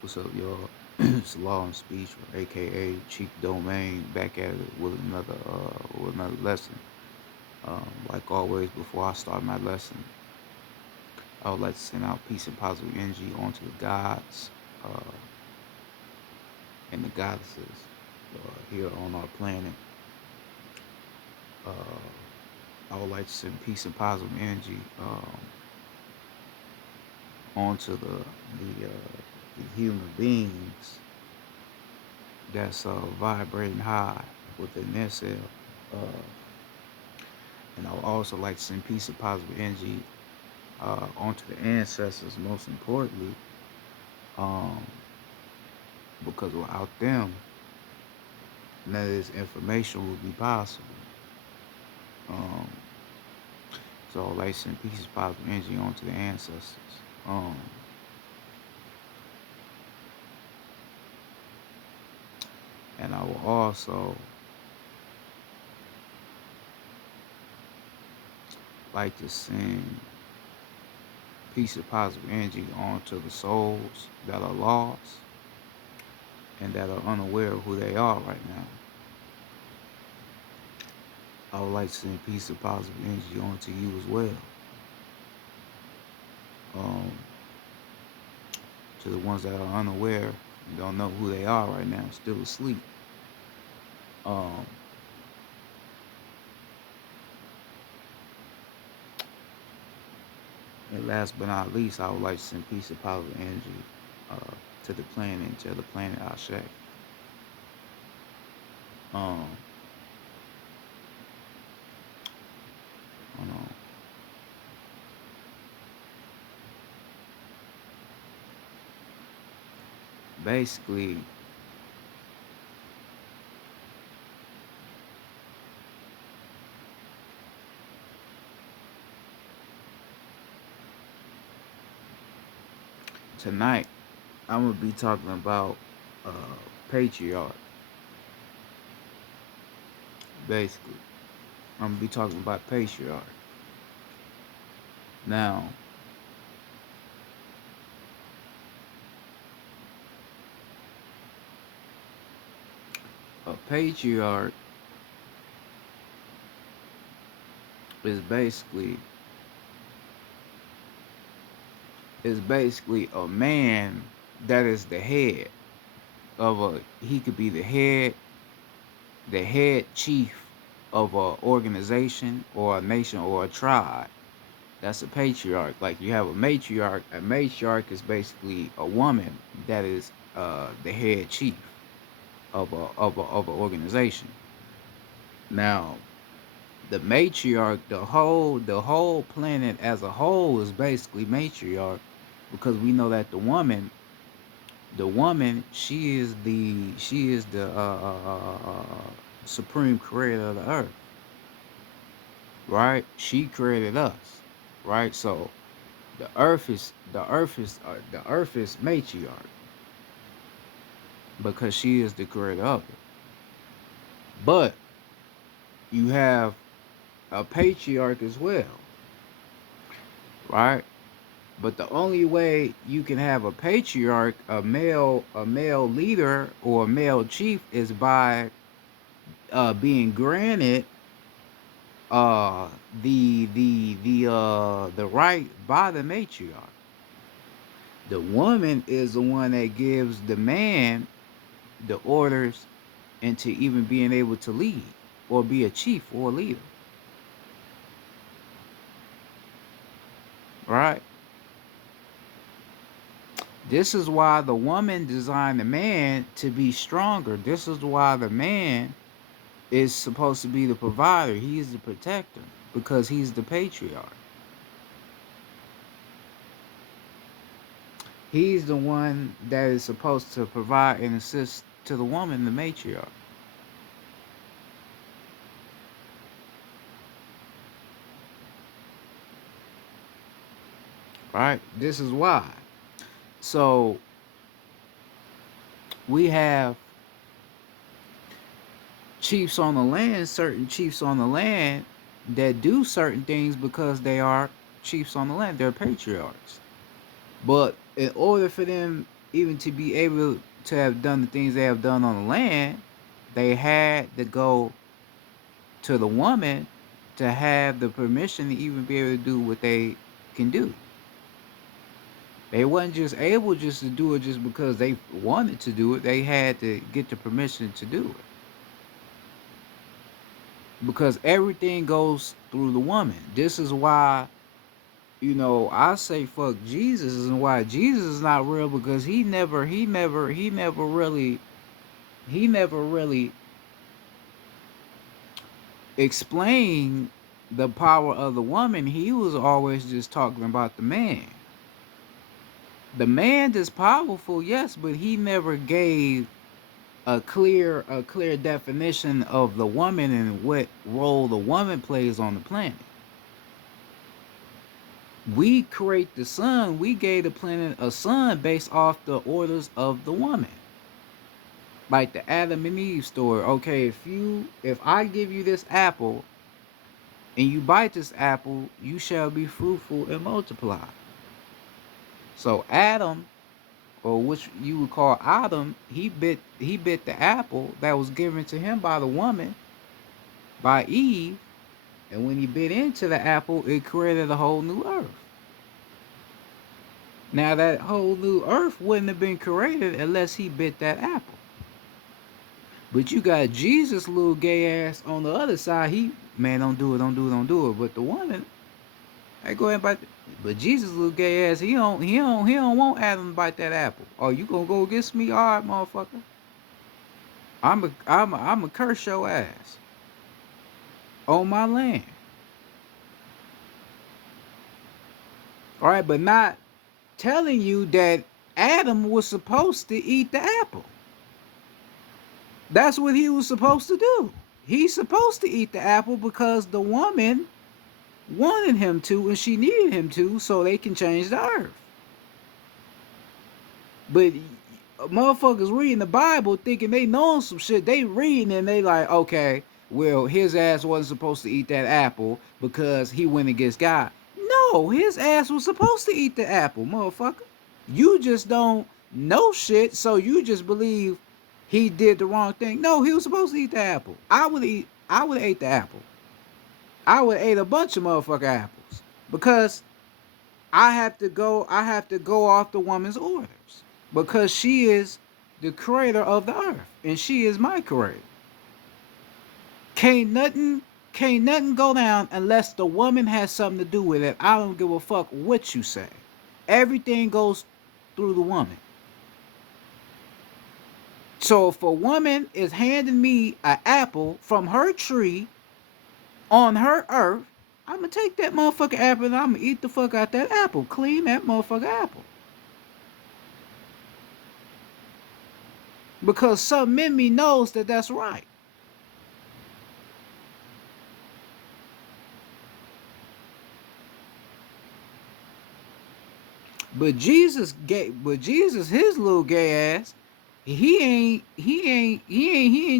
What's up, y'all? It's Law and Speech, or AKA Chief Domain, back at it with another lesson. Like always, before I start my lesson, I would like to send out peace and positive energy onto the gods uh, and the goddesses here on our planet. I would like to send peace and positive energy onto the human beings that's vibrating high within themselves. Uh, and I would also like to send peace and positive energy onto the ancestors, most importantly, um, because without them, none of this information would be possible. Um, so I would like to send peace and positive energy onto the ancestors. Um, and I will also like to send peace and positive energy onto the souls that are lost and that are unaware of who they are right now. I would like to send peace and positive energy onto you as well. Um, to the ones that are unaware and don't know who they are right now, still asleep. Um, and last but not least, I would like to send peace and positive energy to the planet and to the planet Ashe. Um, hold on. Basically, tonight I'm gonna be talking about uh, patriarch. Basically, I'm gonna be talking about patriarch. Now, a patriarch is basically a man that is the head of a. He could be the head chief of a organization or a nation or a tribe. That's a patriarch. Like you have a matriarch. A matriarch is basically a woman that is the head chief of a organization. Now, the matriarch, the whole planet as a whole is basically matriarch, because we know that the woman, she is the supreme creator of the earth, right? She created us, right? So the earth is matriarch because she is the creator of it. But you have a patriarch as well, right? But the only way you can have a patriarch, a male leader or a male chief, is by being granted uh the right by the matriarch. The woman is the one that gives the man the orders into even being able to lead or be a chief or a leader, right? This is why the woman designed the man to be stronger. This is why the man is supposed to be the provider. He's the protector because he's the patriarch. He's the one that is supposed to provide and assist to the woman, the matriarch. Right? This is why. So we have chiefs on the land, certain chiefs on the land that do certain things because they are chiefs on the land. They're patriarchs. But in order for them even to be able to have done the things they have done on the land, they had to go to the woman to have the permission to even be able to do what they can do. They wasn't just able just to do it just because they wanted to do it. They had to get the permission to do it. Because everything goes through the woman. This is why, I say fuck Jesus, and why Jesus is not real, because he never really explained the power of the woman. He was always just talking about the man. The man is powerful, yes, but he never gave a clear definition of the woman and what role the woman plays on the planet. We create the sun. We gave the planet a sun based off the orders of the woman. Like the Adam and Eve story. Okay, if I give you this apple and you bite this apple, you shall be fruitful and multiply. So Adam, or which you would call Adam, he bit the apple that was given to him by the woman, by Eve, and when he bit into the apple, it created a whole new earth. Now that whole new earth wouldn't have been created unless he bit that apple. But you got Jesus' little gay ass on the other side. He, man, don't do it, don't do it, don't do it. But the woman, hey, go ahead and bite. But Jesus' little gay ass, he don't want Adam to bite that apple. Oh, you gonna go against me, all right, motherfucker? I'm a curse your ass on my land. All right, but not telling you that Adam was supposed to eat the apple. That's what he was supposed to do. He's supposed to eat the apple because the woman wanted him to and she needed him to so they can change the earth. But motherfuckers reading the Bible thinking they knowing some shit. They reading and they like, okay, well, his ass wasn't supposed to eat that apple because he went against God. No, his ass was supposed to eat the apple, motherfucker. You just don't know shit, so you just believe he did the wrong thing. No, he was supposed to eat the apple. I would ate the apple. I would ate a bunch of motherfucking apples. Because I have to go off the woman's orders. Because she is the creator of the earth. And she is my creator. Can't nothing go down unless the woman has something to do with it. I don't give a fuck what you say. Everything goes through the woman. So if a woman is handing me an apple from her tree on her earth, I'm gonna take that motherfucking apple and I'm gonna eat the fuck out that apple. Clean that motherfucking apple. Because something in me knows that that's right. But Jesus, his little gay ass, he ain't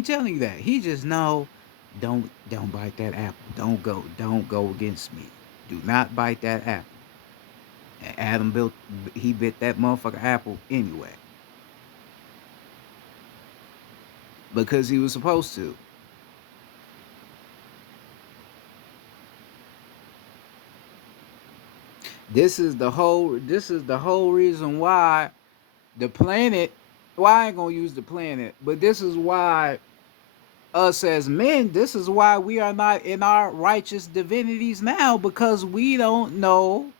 telling you that. He just know, don't bite that apple. Don't go against me. Do not bite that apple. And he bit that motherfucker apple anyway. Because he was supposed to. This is the whole reason why the planet, well, I ain't gonna use the planet, but this is why us as men, this is why we are not in our righteous divinities now, because we don't know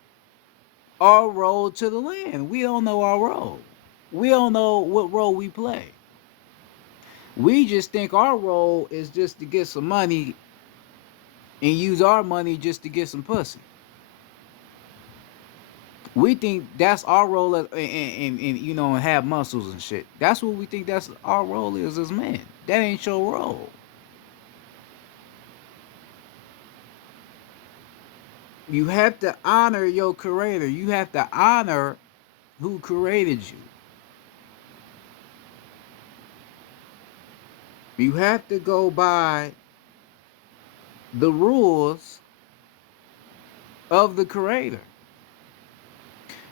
our role to the land. We don't know our role. We don't know what role we play. We just think our role is just to get some money and use our money just to get some pussy. We think that's our role and have muscles and shit. That's what we think that's our role is as men. That ain't your role. You have to honor your creator. You have to honor who created you. You have to go by the rules of the creator.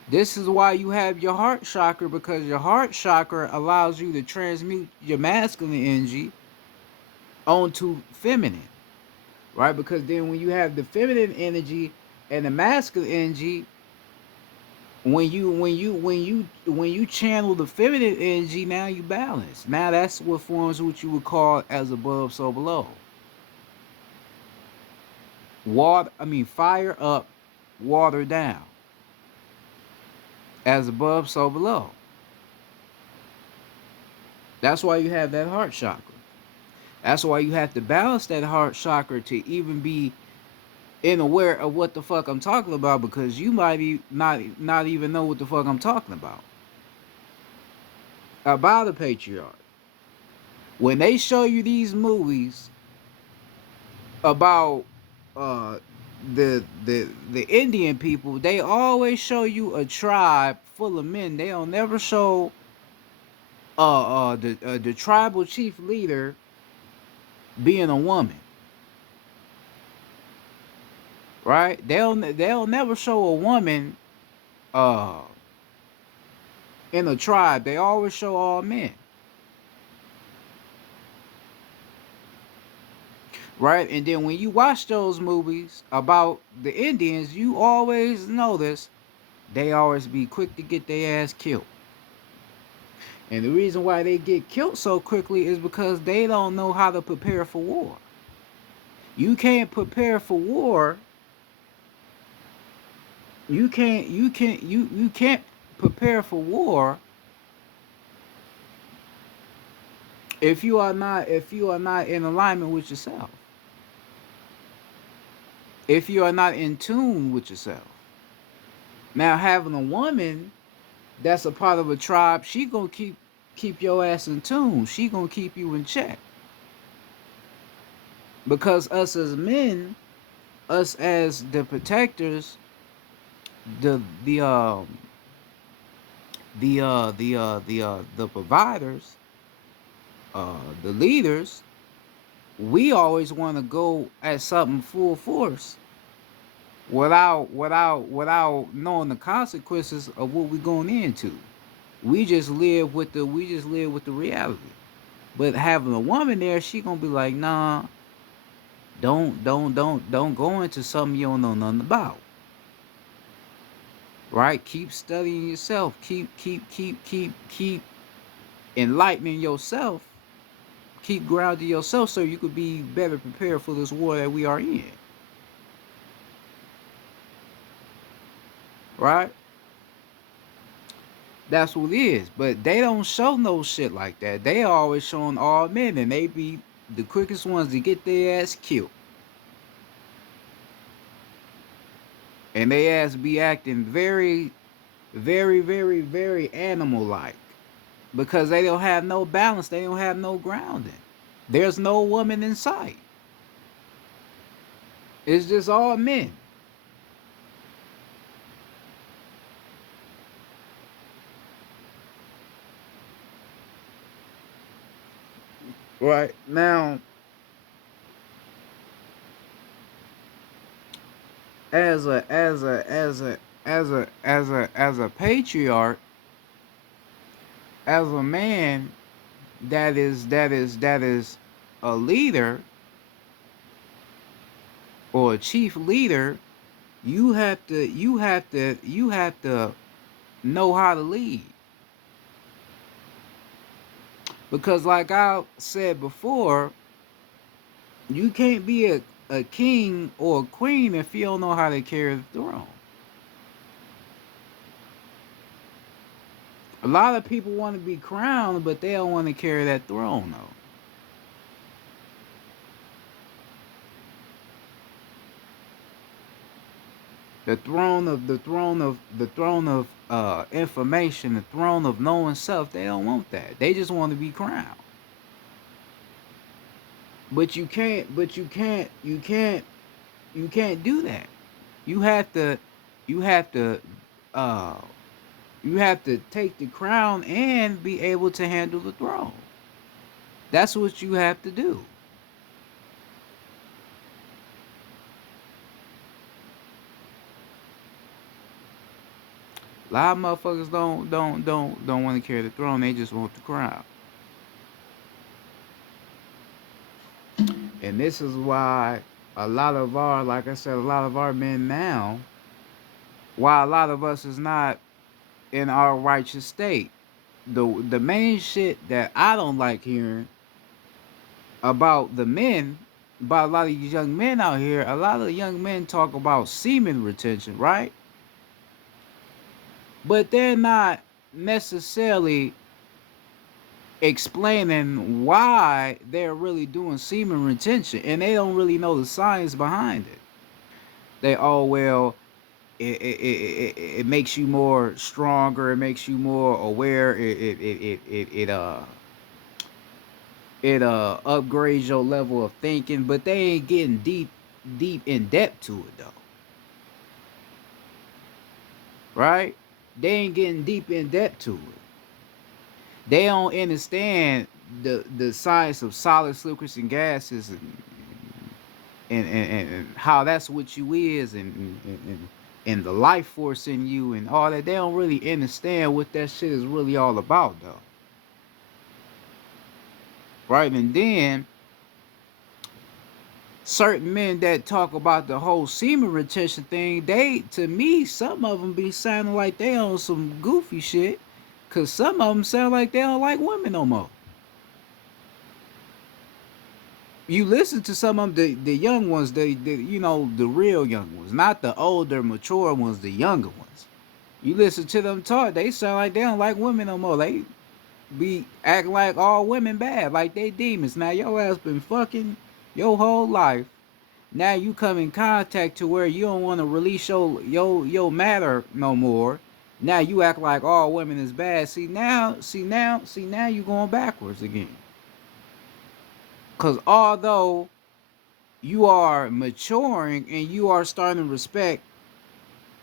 This is why you have your heart chakra, because your heart chakra allows you to transmute your masculine energy onto feminine, right? Because then when you have the feminine energy and the masculine energy, when you channel the feminine energy, now you balance. Now that's what forms what you would call as above, so below. Fire up, water down. As above, so below. That's why you have that heart chakra. That's why you have to balance that heart chakra to even be in aware of what the fuck I'm talking about, because you might not even know what the fuck I'm talking about. About a patriarch. When they show you these movies about uh the Indian people, they always show you a tribe full of men. They don't never show the tribal chief leader being a woman, right? They'll never show a woman uh in a tribe. They always show all men, right? And then when you watch those movies about the Indians, you always notice they always be quick to get their ass killed. And the reason why they get killed so quickly is because they don't know how to prepare for war. You can't prepare for war. You can't prepare for war if you are not in alignment with yourself. If you are not in tune with yourself. Now having a woman that's a part of a tribe, she gonna keep your ass in tune. She gonna keep you in check. Because us as men, us as the protectors, the the um the providers, the leaders, we always want to go at something full force without knowing the consequences of what we're going into. We just live with the reality. But having a woman there, she gonna be like, nah, don't go into something you don't know nothing about. Right? Keep studying yourself. Keep enlightening yourself. Keep grounding yourself so you could be better prepared for this war that we are in. Right? That's what it is. But they don't show no shit like that. They always showing all men, and they be the quickest ones to get their ass killed. And they ass be acting very, very, very, very animal like. Because they don't have no balance. They don't have no grounding. There's no woman in sight. It's just all men. Right now, as a patriarch, as a man that is a leader or a chief leader, you have to know how to lead. Because like I said before, you can't be a king or a queen if you don't know how to carry the throne. A lot of people want to be crowned, but they don't want to carry that throne though. The throne of information, the throne of knowing self, they don't want that. They just want to be crowned. But you can't do that. You have to you have to uh you have to take the crown and be able to handle the throne. That's what you have to do. A lot of motherfuckers don't want to carry the throne. They just want the crown. And this is why a lot of our, like I said, a lot of our men now, why a lot of us is not in our righteous state. The main shit that I don't like hearing about the men, about a lot of these young men out here, a lot of young men talk about semen retention, right? But they're not necessarily explaining why they're really doing semen retention, and they don't really know the science behind it. They, oh well, it makes you more stronger, it makes you more aware, it upgrades your level of thinking, but they ain't getting deep in depth to it though, right? They ain't getting deep in depth to it. They don't understand the science of solids, liquids, and gases, and how that's what you is, and the life force in you and all that. They don't really understand what that shit is really all about though, right? And then certain men that talk about the whole semen retention thing, they, to me, some of them be sounding like they on some goofy shit, cause some of them sound like they don't like women no more. You listen to some of them, the young ones, the you know, the real young ones, not the older mature ones, the younger ones. You listen to them talk, they sound like they don't like women no more. They be acting like all women bad, like they demons. Now your ass been fucking your whole life. Now you come in contact to where you don't want to release your matter no more. Now you act like all women is bad. See now you going backwards again. Cause although you are maturing and you are starting to respect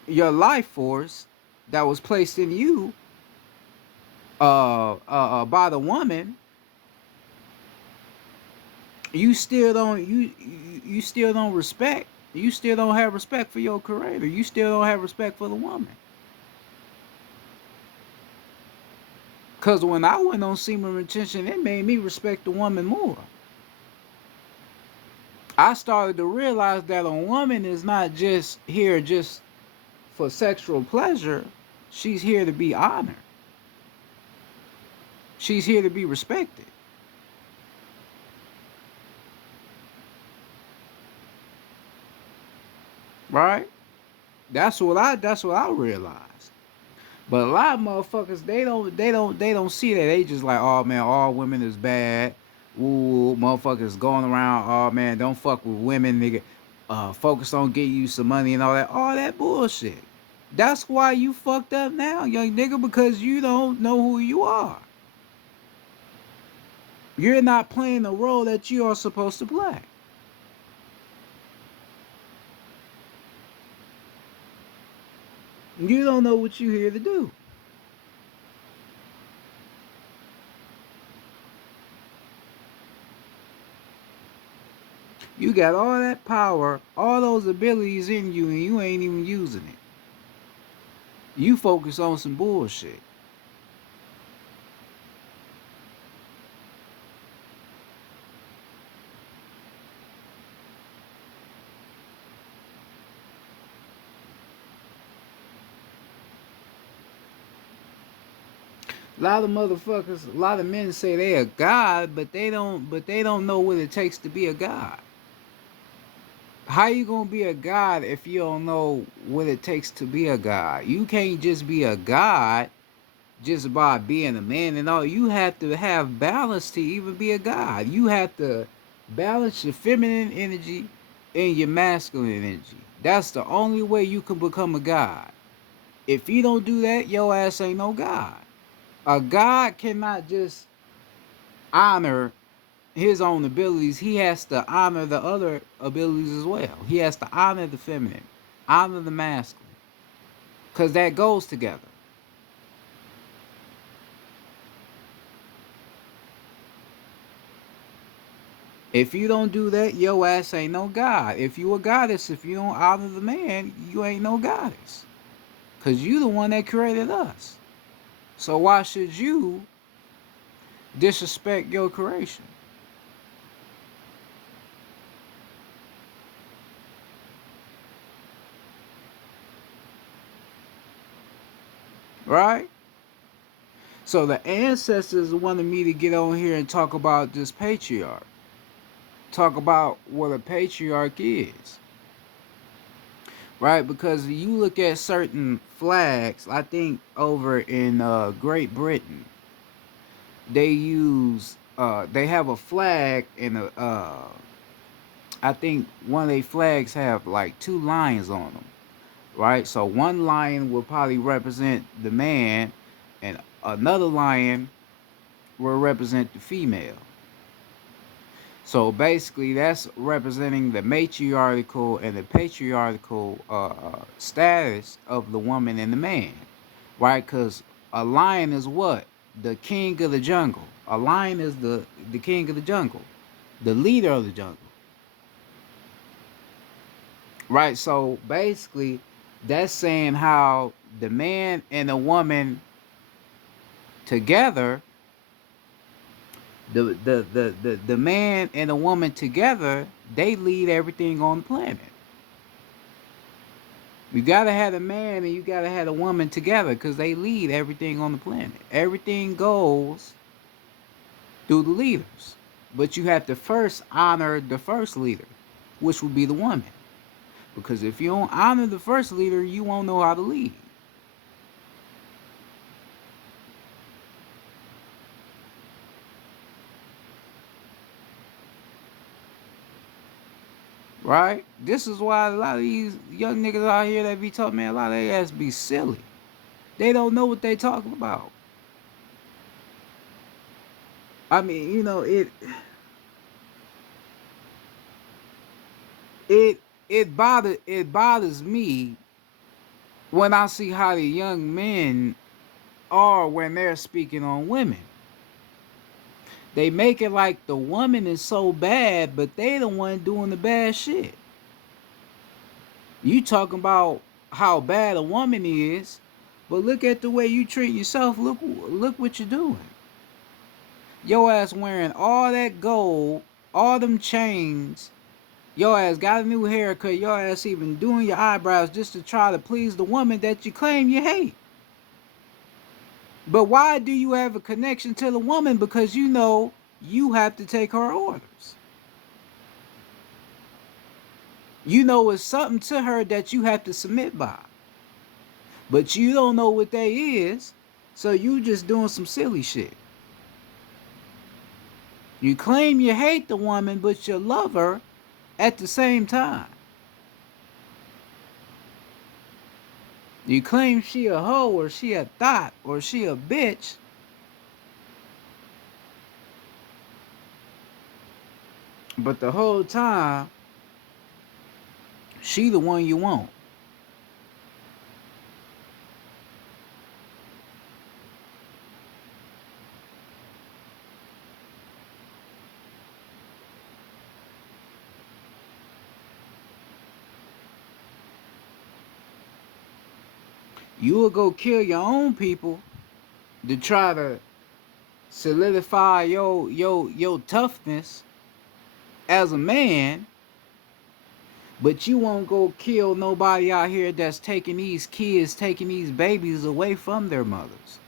your life force that was placed in you by the woman, you still don't you still don't respect. You still don't have respect for your creator. You still don't have respect for the woman. Cause when I went on semen retention, it made me respect the woman more. I started to realize that a woman is not just here just for sexual pleasure. She's here to be honored. She's here to be respected. Right? That's what I realized. But a lot of motherfuckers, they don't see that. They just like, oh man, all women is bad. Ooh, motherfuckers going around, oh man, don't fuck with women, nigga. Focus on getting you some money and all that bullshit. That's why you fucked up now, young nigga, because you don't know who you are. You're not playing the role that you are supposed to play. You don't know what you're here to do. You got all that power, all those abilities in you, and you ain't even using it. You focus on some bullshit. A lot of motherfuckers, a lot of men say they a god, but they don't know what it takes to be a god. How you gonna be a god if you don't know what it takes to be a god? You can't just be a god just by being a man and all. You have to have balance to even be a god. You have to balance your feminine energy and your masculine energy. That's the only way you can become a god. If you don't do that, your ass ain't no god. A god cannot just honor his own abilities. He has to honor the other abilities as well. He has to honor the feminine, honor the masculine, because that goes together. If you don't do that, your ass ain't no god. If you a goddess, if you don't honor the man, you ain't no goddess. Because you the one that created us. So why should you disrespect your creation? Right? So the ancestors wanted me to get on here and talk about this patriarch. Talk about what a patriarch is. Right? Because you look at certain flags, I think over in Great Britain, they use they have a flag and a I think one of their flags have like two lions on them, right? So one lion will probably represent the man, and another lion will represent the female. So basically, that's representing the matriarchal and the patriarchal status of the woman and the man, right? Because a lion is what? The king of the jungle. A lion is the king of the jungle, the leader of the jungle, right? So basically, that's saying how the man and the woman together, the man and the woman together, they lead everything on the planet. You gotta have a man and you gotta have a woman together because they lead everything on the planet. Everything goes through the leaders. But you have to first honor the first leader, which would be the woman. Because if you don't honor the first leader, you won't know how to lead. Right? This is why a lot of these young niggas out here that be talking, man, a lot of they ass be silly. They don't know what they talking about. I mean, you know, it it bothers me when I see how the young men are when they're speaking on women. They make it like the woman is so bad, but they the one doing the bad shit. You talking about how bad a woman is, but look at the way you treat yourself. Look what you're doing. Your ass wearing all that gold, all them chains. Your ass got a new haircut. Your ass even doing your eyebrows just to try to please the woman that you claim you hate. But why do you have a connection to the woman? Because you know you have to take her orders. You know it's something to her that you have to submit by. But you don't know what that is, so you just doing some silly shit. You claim you hate the woman, but you love her at the same time. You claim she a hoe or she a thought or she a bitch, but the whole time she the one you want. You will go kill your own people to try to solidify your toughness as a man, but you won't go kill nobody out here that's taking these kids, taking these babies away from their mothers.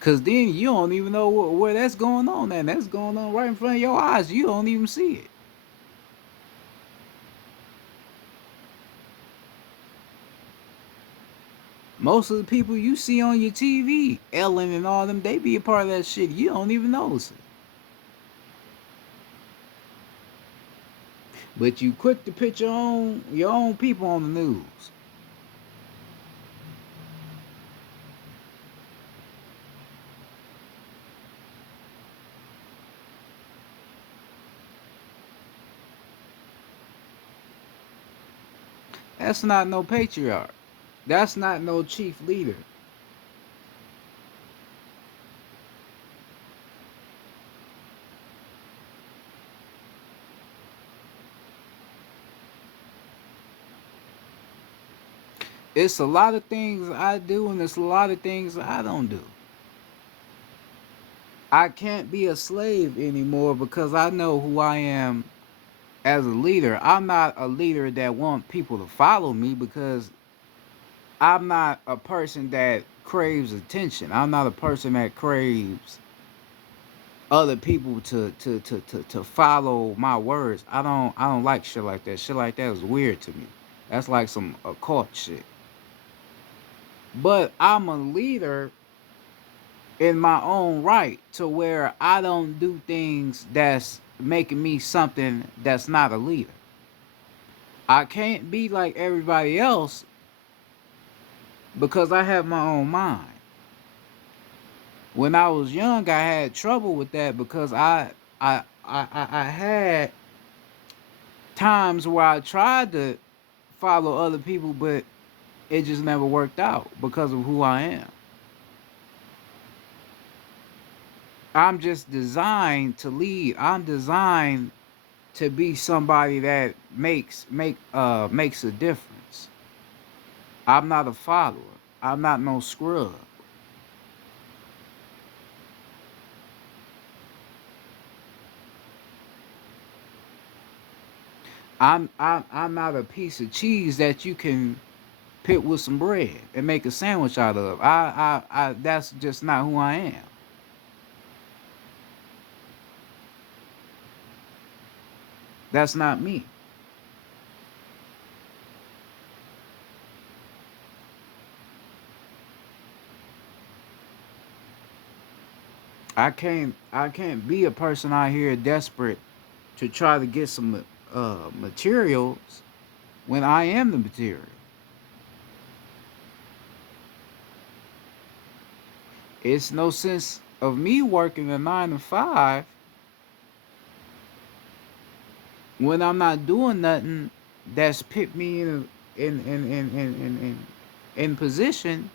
Cause then you don't even know where that's going on, and that's going on right in front of your eyes. You don't even see it. Most of the people you see on your TV, Ellen and all them, they be a part of that shit. You don't even notice it. But you quick to put your own people on the news. That's not no patriarch. That's not no chief leader. It's a lot of things I do, and it's a lot of things I don't do. I can't be a slave anymore because I know who I am as a leader. I'm not a leader that want people to follow me because I'm not a person that craves attention. I'm not a person that craves other people to follow my words. I don't like shit like that. Shit like that is weird to me. That's like some occult shit. But I'm a leader in my own right to where I don't do things that's making me something that's not a leader. I can't be like everybody else because I have my own mind. When I was young, I had trouble with that because I had times where I tried to follow other people, but it just never worked out because of who I am. I'm just designed to lead. I'm designed to be somebody that makes a difference. I'm not a follower. I'm not no scrub. I'm not a piece of cheese that you can pit with some bread and make a sandwich out of. I that's just not who I am. That's not me. I can't be a person out here desperate to try to get some materials when I am the material. It's no sense of me working a 9 to 5 when I'm not doing nothing that's put me in position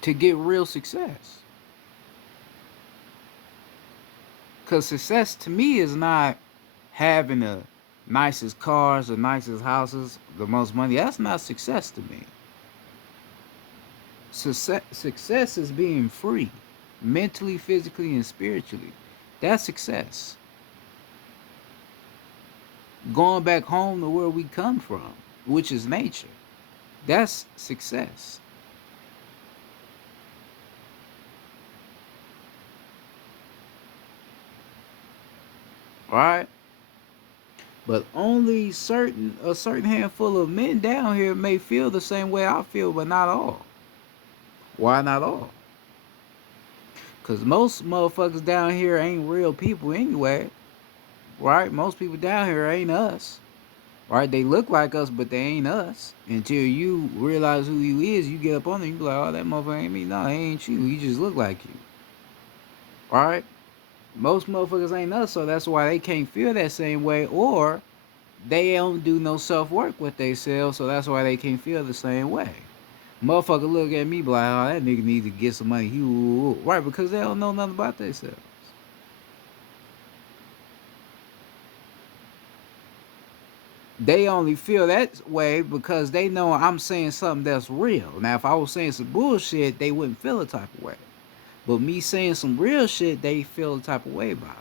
to get real success. Cause success to me is not having the nicest cars, the nicest houses, the most money. That's not success to me. Success is being free, mentally, physically, and spiritually. That's success. Going back home to where we come from, which is nature. That's success. All right. But only certain handful of men down here may feel the same way I feel, but not all. Why not all? Cause most motherfuckers down here ain't real people anyway. Right? Most people down here ain't us. Right? They look like us, but they ain't us. Until you realize who you is, you get up on them, you be like, oh, that motherfucker ain't me. No, he ain't you. He just look like you. Right? Most motherfuckers ain't us, so that's why they can't feel that same way, or they don't do no self work with themselves, so that's why they can't feel the same way. Motherfucker look at me like, oh, that nigga need to get some money. Right, because they don't know nothing about themselves. They only feel that way because they know I'm saying something that's real. Now, if I was saying some bullshit, they wouldn't feel the type of way. But me saying some real shit, they feel the type of way about it.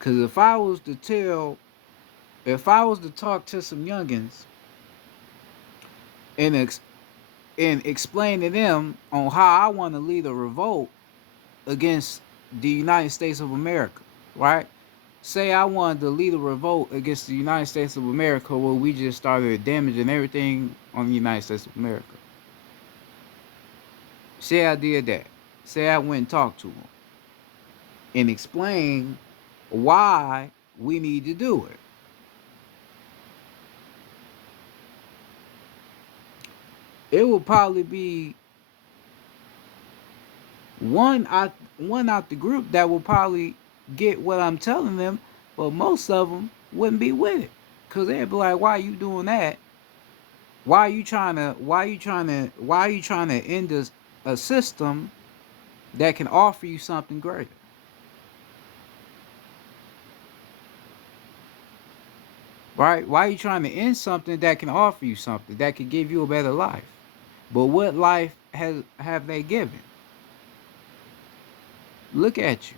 Cause if I was to talk to some youngins and and explain to them on how I want to lead a revolt against the United States of America, right? Say I wanted to lead a revolt against the United States of America where we just started damaging everything on the United States of America. Say I did that. Say I went and talked to them and explained why we need to do it. It will probably be one out the group that will probably get what I'm telling them, but most of them wouldn't be with it, cause they'd be like, "Why are you doing that? Why are you trying to? Why are you trying to? Why are you trying to end a system that can offer you something greater?" right? Why are you trying to end something that can offer you something that can give you a better life? But what life have they given? Look at you.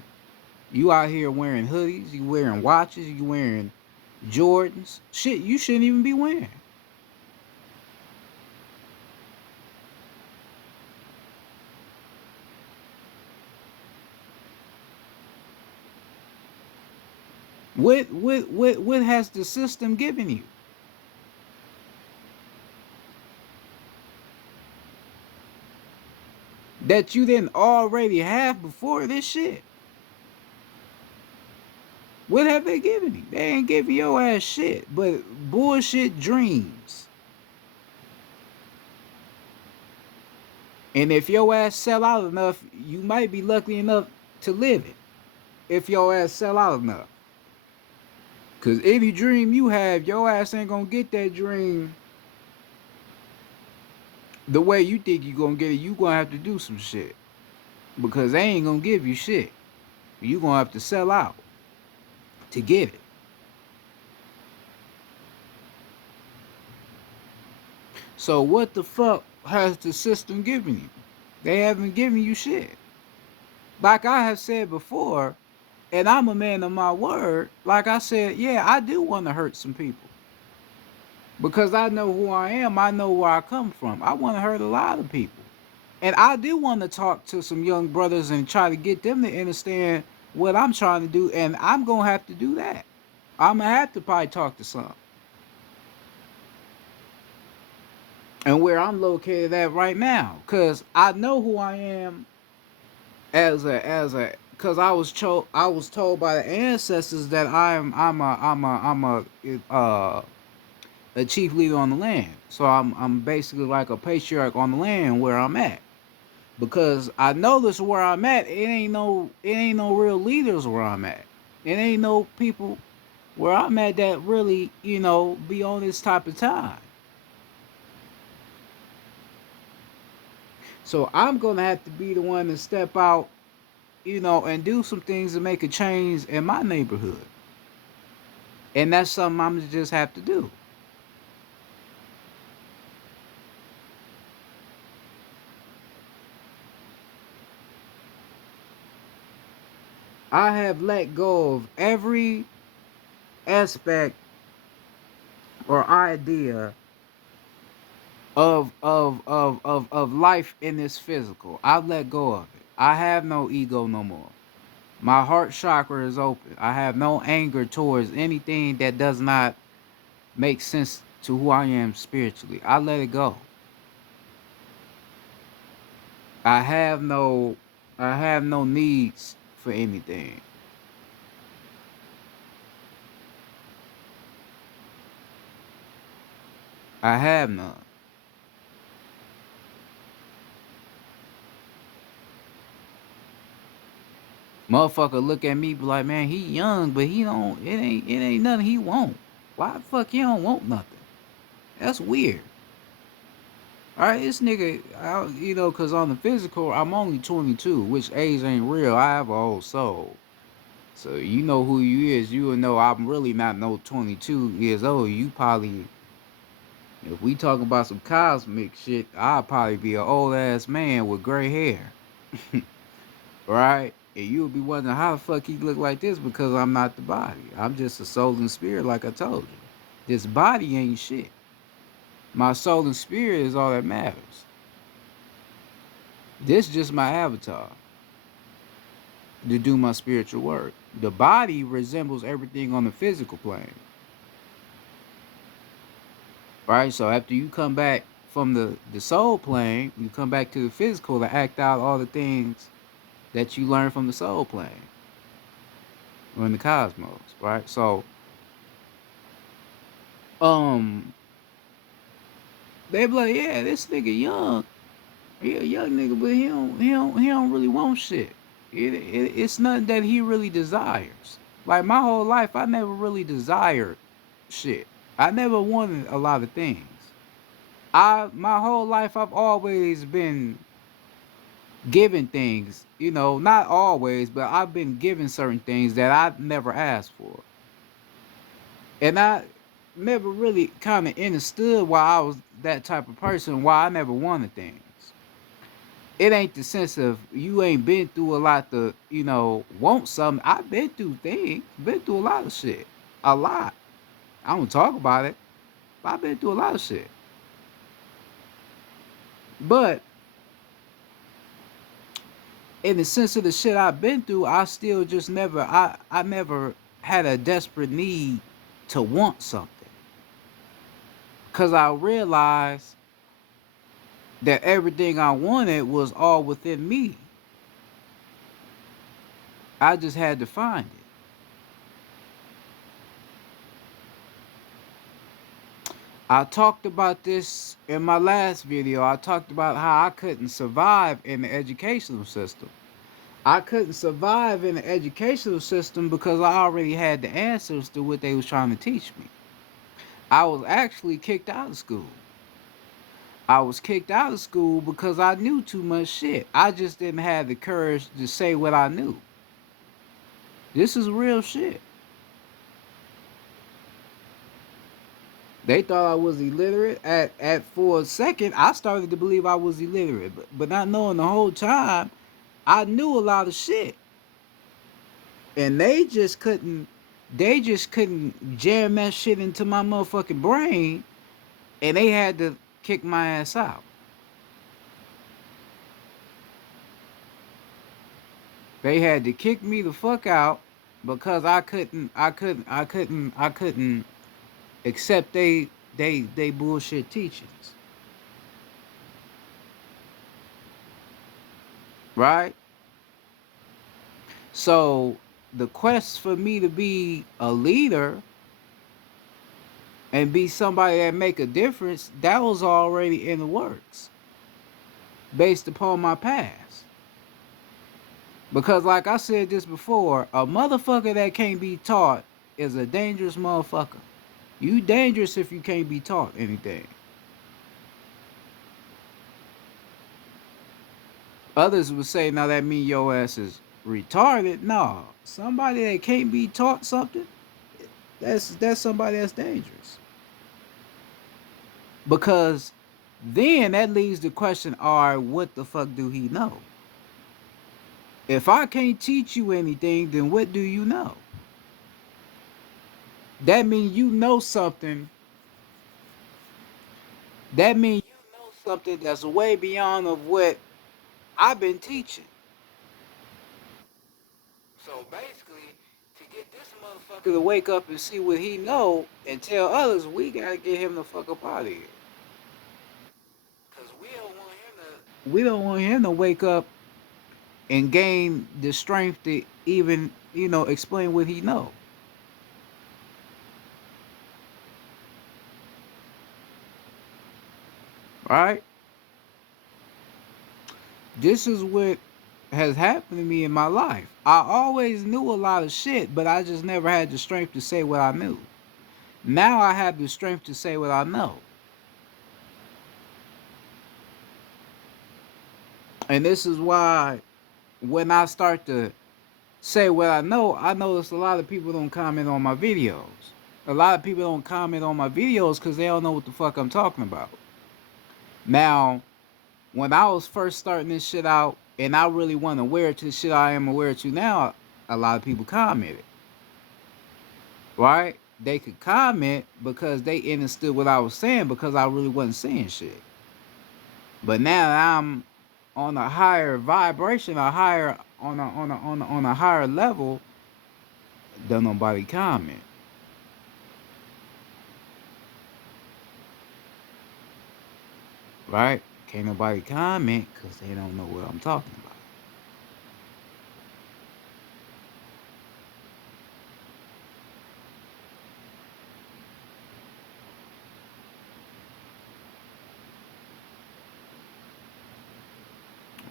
You out here wearing hoodies, you wearing watches, you wearing Jordans. Shit, you shouldn't even be wearing. What has the system given you? That you didn't already have before this shit? What have they given you? They ain't giving your ass shit, but bullshit dreams. And if your ass sell out enough, you might be lucky enough to live it. If your ass sell out enough. Cause any dream you have, your ass ain't gonna get that dream the way you think you gonna get it. You gonna have to do some shit. Because they ain't gonna give you shit. You gonna have to sell out to get it. So what the fuck has the system given you? They haven't given you shit. Like I have said before, and I'm a man of my word, like I said, yeah, I do want to hurt some people. Because I know who I am, I know where I come from. I want to hurt a lot of people. And I do want to talk to some young brothers and try to get them to understand what I'm trying to do, and I'm going to have to do that. I'm going to have to probably talk to some. And where I'm located at right now, because I know who I am because I was told by the ancestors that a chief leader on the land. So I'm basically like a patriarch on the land where I'm at. Because I know this where I'm at, it ain't no real leaders where I'm at. It ain't no people where I'm at that really, be on this type of time. So I'm gonna have to be the one to step out, and do some things to make a change in my neighborhood. And that's something I'm gonna just have to do. I have let go of every aspect or idea of life in this physical. I've let go of it. I have no ego no more. My heart chakra is open. I have no anger towards anything that does not make sense to who I am spiritually. I let it go. I have no I have no needs for anything. I have none. Motherfucker look at me be like, man, he young, but it ain't nothing he want. Why the fuck he don't want nothing? That's weird. Alright, this nigga, cause on the physical, I'm only 22, which age ain't real. I have a whole soul. So you know who you is, you will know I'm really not no 22 years old. You probably, if we talk about some cosmic shit, I'll probably be an old ass man with gray hair. Right? And you'll be wondering how the fuck he look like this because I'm not the body. I'm just a soul and spirit, like I told you. This body ain't shit. My soul and spirit is all that matters. This just my avatar to do my spiritual work. The body resembles everything on the physical plane. Right? So after you come back from the soul plane, you come back to the physical to act out all the things that you learn from the soul plane or in the cosmos, right? So um they be like, yeah, this nigga young. He a young nigga, but he don't really want shit. It's nothing that he really desires. Like my whole life, I never really desired shit. I never wanted a lot of things. My whole life I've always been given things, not always, but I've been given certain things that I never asked for. And never really kind of understood why I was that type of person, why I never wanted things. It ain't the sense of you ain't been through a lot to, want something. I've been through things, been through a lot of shit. A lot. I don't talk about it, but I've been through a lot of shit. But in the sense of the shit I've been through, I still just I never had a desperate need to want something. Cause I realized that everything I wanted was all within me. I just had to find it. I talked about this in my last video. I talked about how I couldn't survive in the educational system. I couldn't survive in the educational system because I already had the answers to what they was trying to teach me. I was actually kicked out of school. I was kicked out of school because I knew too much shit. I just didn't have the courage to say what I knew. This is real shit. They thought I was illiterate. At for a second, I started to believe I was illiterate, but not knowing the whole time, I knew a lot of shit, and they just couldn't jam that shit into my motherfucking brain, and they had to kick my ass out. They had to kick me the fuck out because I couldn't accept they bullshit teachings. Right? So the quest for me to be a leader and be somebody that make a difference, that was already in the works based upon my past. Because like I said this before, a motherfucker that can't be taught is a dangerous motherfucker. You dangerous if you can't be taught anything. Others would say, now that mean your ass is retarded. No, somebody that can't be taught something, that's somebody that's dangerous. Because then that leaves the question, all right, what the fuck do he know? If I can't teach you anything, then what do you know? That means you know something. That means you know something that's way beyond of what I've been teaching. So basically, to get this motherfucker to wake up and see what he know and tell others, we gotta get him the fuck up out of here. Cause we don't want him to wake up and gain the strength to even, explain what he know. Right? This is what has happened to me in my life. I always knew a lot of shit, but I just never had the strength to say what I knew. Now I have the strength to say what I know. And this is why when I start to say what I notice a lot of people don't comment on my videos. A lot of people don't comment on my videos because they don't know what the fuck I'm talking about. Now, when I was first starting this shit out and I really wasn't aware to the shit I am aware to now, a lot of people commented. Right? They could comment because they understood what I was saying because I really wasn't saying shit. But now I'm on a higher vibration, a higher on a higher level, don't nobody comment. Right? Can't nobody comment because they don't know what I'm talking about.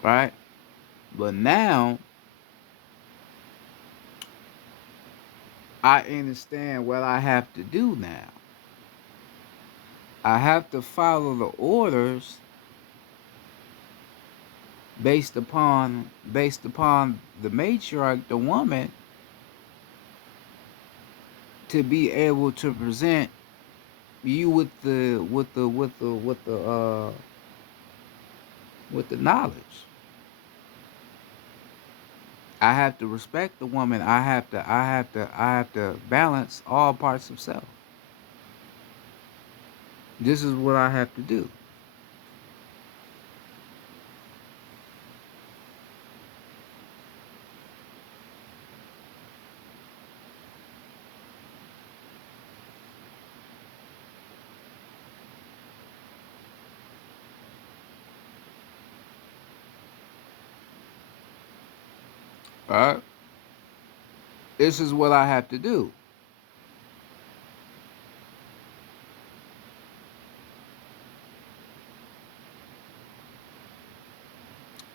Right? But now I understand what I have to do now. I have to follow the orders based upon the matriarch, the woman, to be able to present You with the knowledge. I have to respect the woman. I have to balance all parts of self. This is what I have to do. All right. This is what I have to do.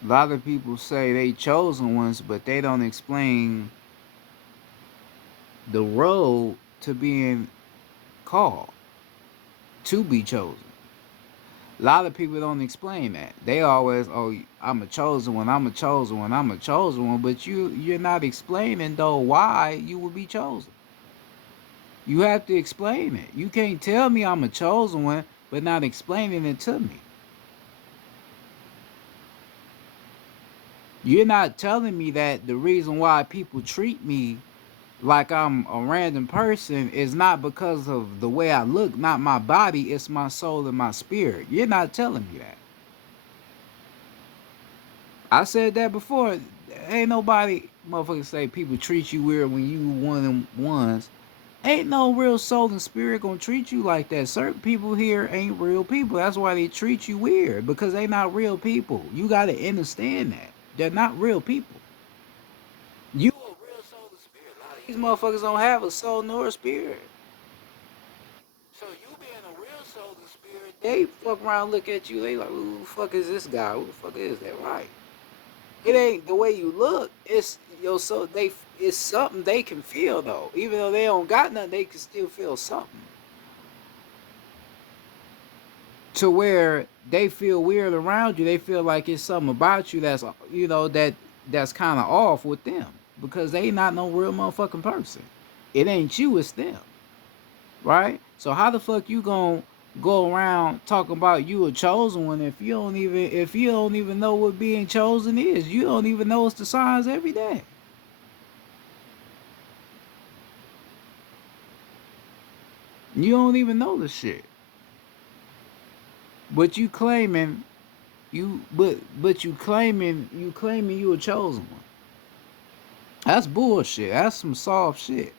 A lot of people say they chosen ones, but they don't explain the road to being called to be chosen. A lot of people don't explain that. They always, oh, I'm a chosen one, I'm a chosen one, I'm a chosen one, but you're not explaining though why you would be chosen. You have to explain it. You can't tell me I'm a chosen one, but not explaining it to me. You're not telling me that the reason why people treat me like I'm a random person is not because of the way I look, not my body, it's my soul and my spirit. You're not telling me that. I said that before. Ain't nobody motherfuckers say people treat you weird when you one of them ones. Ain't no real soul and spirit gonna treat you like that. Certain people here ain't real people. That's why they treat you weird because they not real people. You gotta understand that. They're not real people. You a real soul and spirit. A lot of these motherfuckers don't have a soul nor a spirit. So you being a real soul and spirit, they fuck around, look at you, they like, who the fuck is this guy? Who the fuck is that? Right. It ain't the way you look. It's yo. So they, it's something they can feel though. Even though they don't got nothing, they can still feel something. To where they feel weird around you. They feel like it's something about you that's that's kind of off with them because they not no real motherfucking person. It ain't you, it's them, right? So how the fuck you gonna go around talking about you a chosen one if you don't even know what being chosen is? You don't even know it's the signs every day. You don't even know the shit. But you claiming you a chosen one. That's bullshit. That's some soft shit.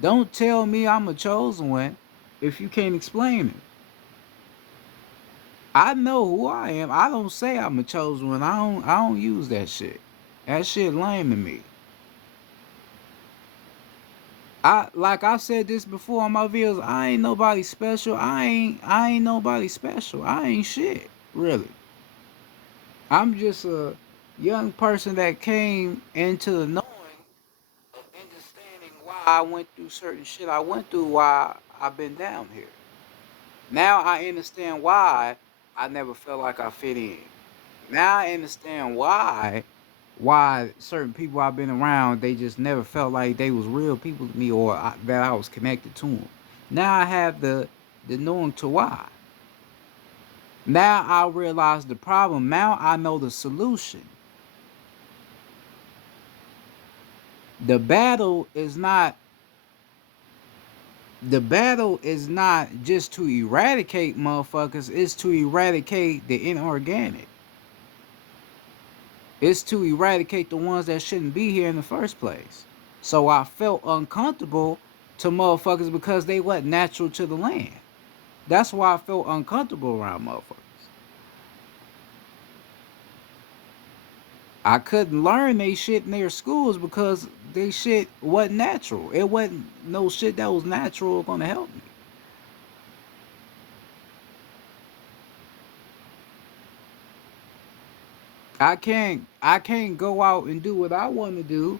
Don't tell me I'm a chosen one if you can't explain it. I know who I am. I don't say I'm a chosen one. I don't use that shit. That shit lame to me. I said this before on my videos, I ain't nobody special. I ain't nobody special. I ain't shit. Really. I'm just a young person that came into the knowing of understanding why I went through certain shit I went through while I've been down here. Now I understand why I never felt like I fit in. Now I understand why certain people I've been around they just never felt like they was real people to me or that I was connected to them. Now I have the knowing to why. Now I realize the problem. Now I know the solution. The battle is not the battle is not just to eradicate motherfuckers, it's to eradicate the inorganic. It's to eradicate the ones that shouldn't be here in the first place. So I felt uncomfortable to motherfuckers because they wasn't natural to the land. That's why I felt uncomfortable around motherfuckers. I couldn't learn they shit in their schools because they shit wasn't natural. It wasn't no shit that was natural gonna help me. I can't go out and do what I want to do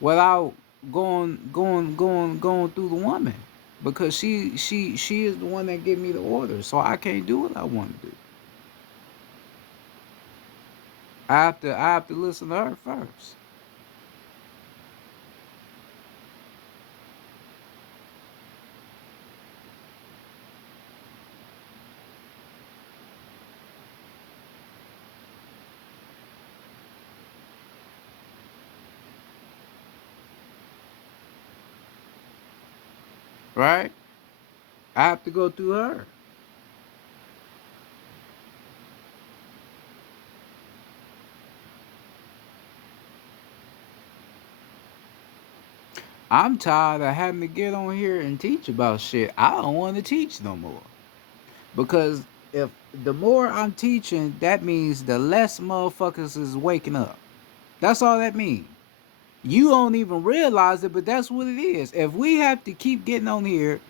without going through the woman because she is the one that give me the orders, so I can't do what I want to do. I have to listen to her first. right? I have to go through her. I'm tired of having to get on here and teach about shit. I don't want to teach no more. Because if the more I'm teaching, that means the less motherfuckers is waking up. That's all that means. You don't even realize it, but that's what it is. If we have to keep getting on here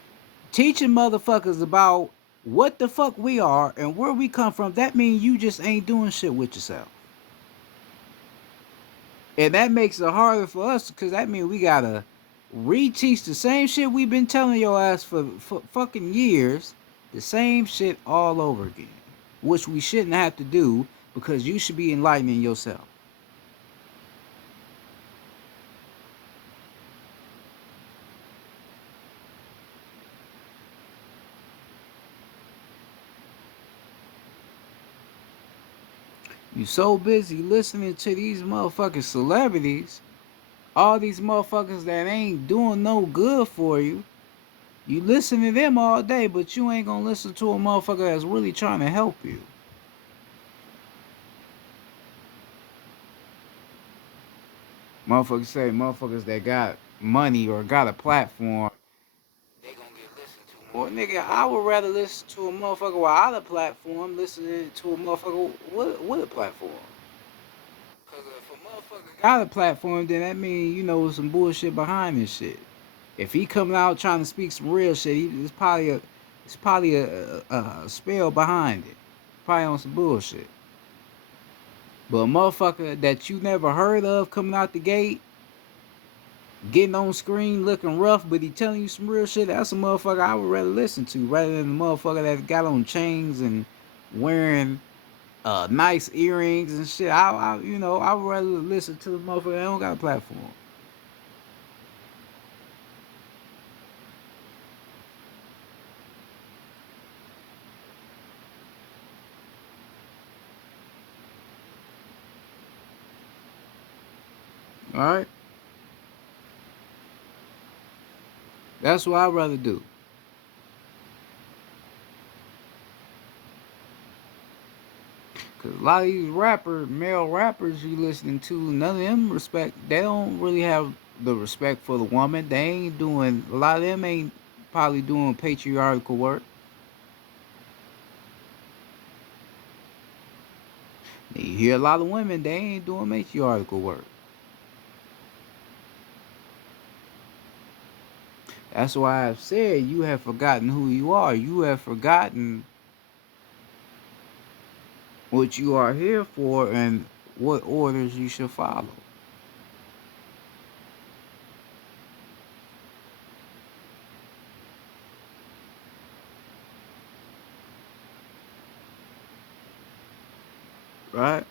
teaching motherfuckers about what the fuck we are and where we come from, that means you just ain't doing shit with yourself. And that makes it harder for us because that means we gotta reteach the same shit we've been telling your ass for fucking years, the same shit all over again, which we shouldn't have to do because you should be enlightening yourself. You so busy listening to these motherfucking celebrities, all these motherfuckers that ain't doing no good for you. You listen to them all day, but you ain't gonna listen to a motherfucker that's really trying to help you. Motherfuckers say motherfuckers that got money or got a platform, they gonna get listened to more. Nigga, I would rather listen to a motherfucker without a platform listening to a motherfucker with a platform. Cause if a motherfucker got a platform, then that means you know some bullshit behind this shit. If he coming out trying to speak some real shit, it's probably a spell behind it. Probably on some bullshit. But a motherfucker that you never heard of coming out the gate, getting on screen looking rough, but he telling you some real shit, that's a motherfucker I would rather listen to rather than the motherfucker that got on chains and wearing nice earrings and shit. I would rather listen to the motherfucker that don't got a platform. All right, that's what I'd rather do. Cause a lot of these male rappers you listening to, none of them respect. They don't really have the respect for the woman. They ain't doing. A lot of them ain't probably doing patriarchal work. You hear a lot of women, they ain't doing matriarchal work. That's why I've said you have forgotten who you are. You have forgotten what you are here for and what orders you should follow. Right?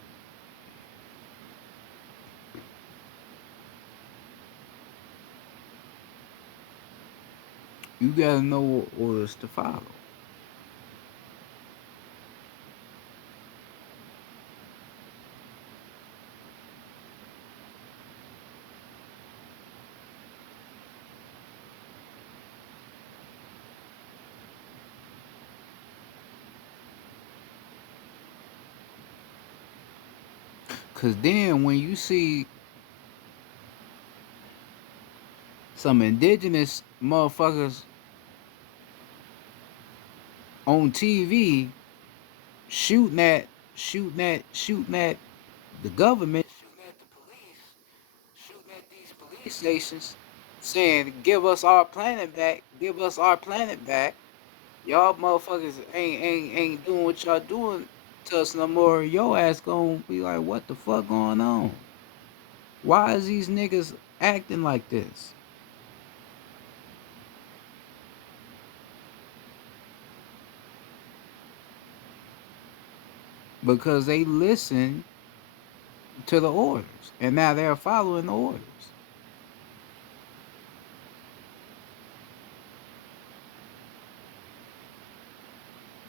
You gotta know what orders to follow. Cause then when you see some indigenous motherfuckers on TV shooting at shooting at the government, shooting at the police, shooting at these police stations, saying, "Give us our planet back, give us our planet back." Y'all motherfuckers ain't doing what y'all doing to us no more. Your ass gonna be like, what the fuck going on? Why is these niggas acting like this? Because they listen to the orders, and now they're following the orders.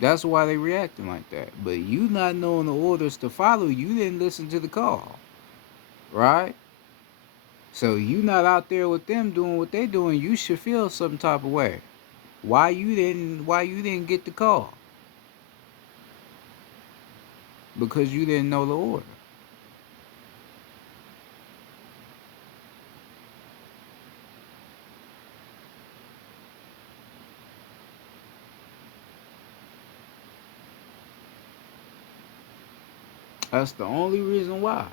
That's why they reacting like that. But you not knowing the orders to follow, you didn't listen to the call, right? So you not out there with them doing what they doing. You should feel some type of way. Why you didn't get the call? Because you didn't know the order. That's the only reason why.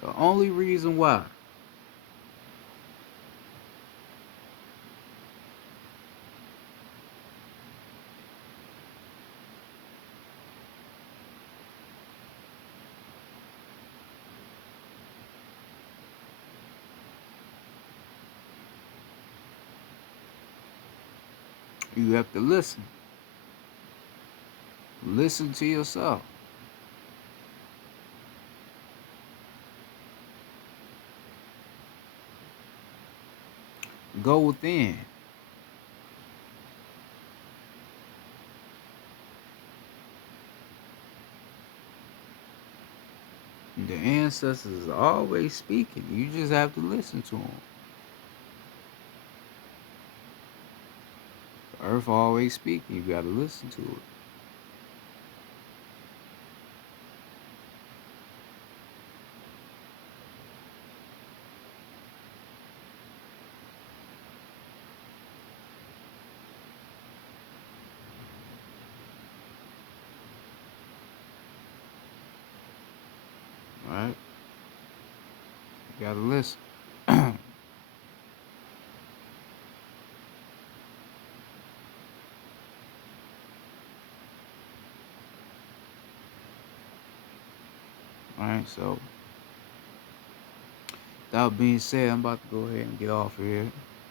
The only reason why. You have to listen. Listen to yourself. Go within. The ancestors are always speaking. You just have to listen to them. The earth always speaking. You got to listen to it. Right? You got to listen. Alright, so that being said, I'm about to go ahead and get off here.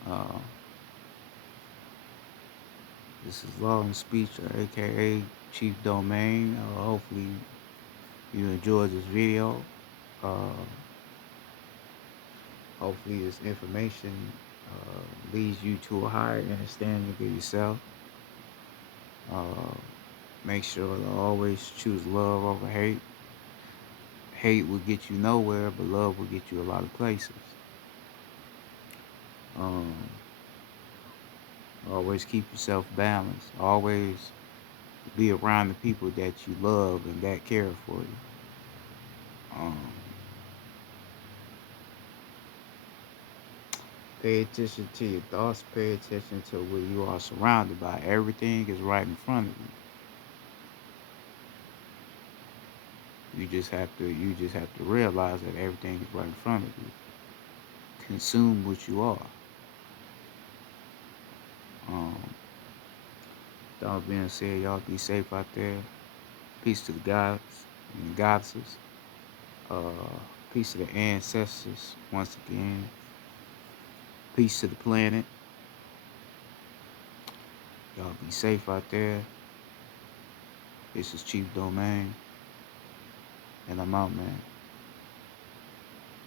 Uh, this is Law and Speech, or aka Chief Domain. Hopefully you enjoyed this video. Uh, hopefully this information leads you to a higher understanding of yourself. Uh, make sure to always choose love over hate. Hate will get you nowhere, but love will get you a lot of places. Um, always keep yourself balanced. Always be around the people that you love and that care for you. Um, pay attention to your thoughts. Pay attention to what you are surrounded by. Everything is right in front of you. You just have to realize that everything is right in front of you. Consume what you are. Um, that being said, y'all be safe out there. Peace to the gods and the goddesses. Uh, peace to the ancestors once again. Peace to the planet. Y'all be safe out there. This is Chief Domain. And I'm out, man.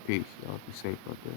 Peace. Y'all be safe out there.